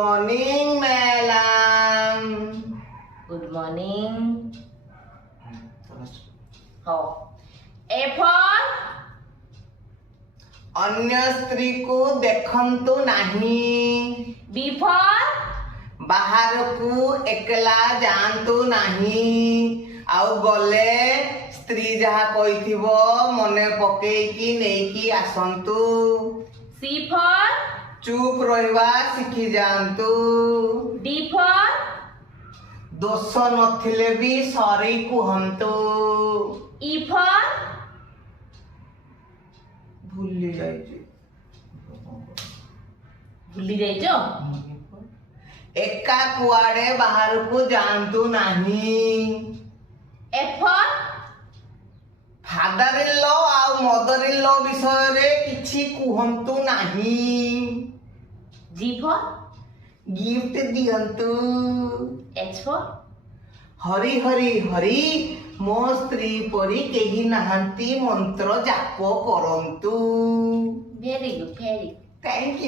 Morning madam. Good morning. हो A for अन्य स्त्री को देखंतु नहीं। बी फॉर बाहर को एकला जानतु नहीं। आउ गले स्त्री जहा कहिथिबो मने पकेइकी नेकी आसंतु। सी फॉर चुप रहिबा सिखि जानतु। डी फॉर दोष नथिले भी सॉरी कुहंतु। ई फॉर भूली जाइछि। भूली जाइछो। एका कुआडे बाहर को जानतु नहीं। F for father in law आ मदर इन लॉ विषय रे किछि कुहंतु नहीं। जी फॉर गिफ्ट दियंतु। एच फॉर हरि हरि हरि मो स्त्री परी केही नाहंती मंत्र जाप करंतु। Very good very thank you.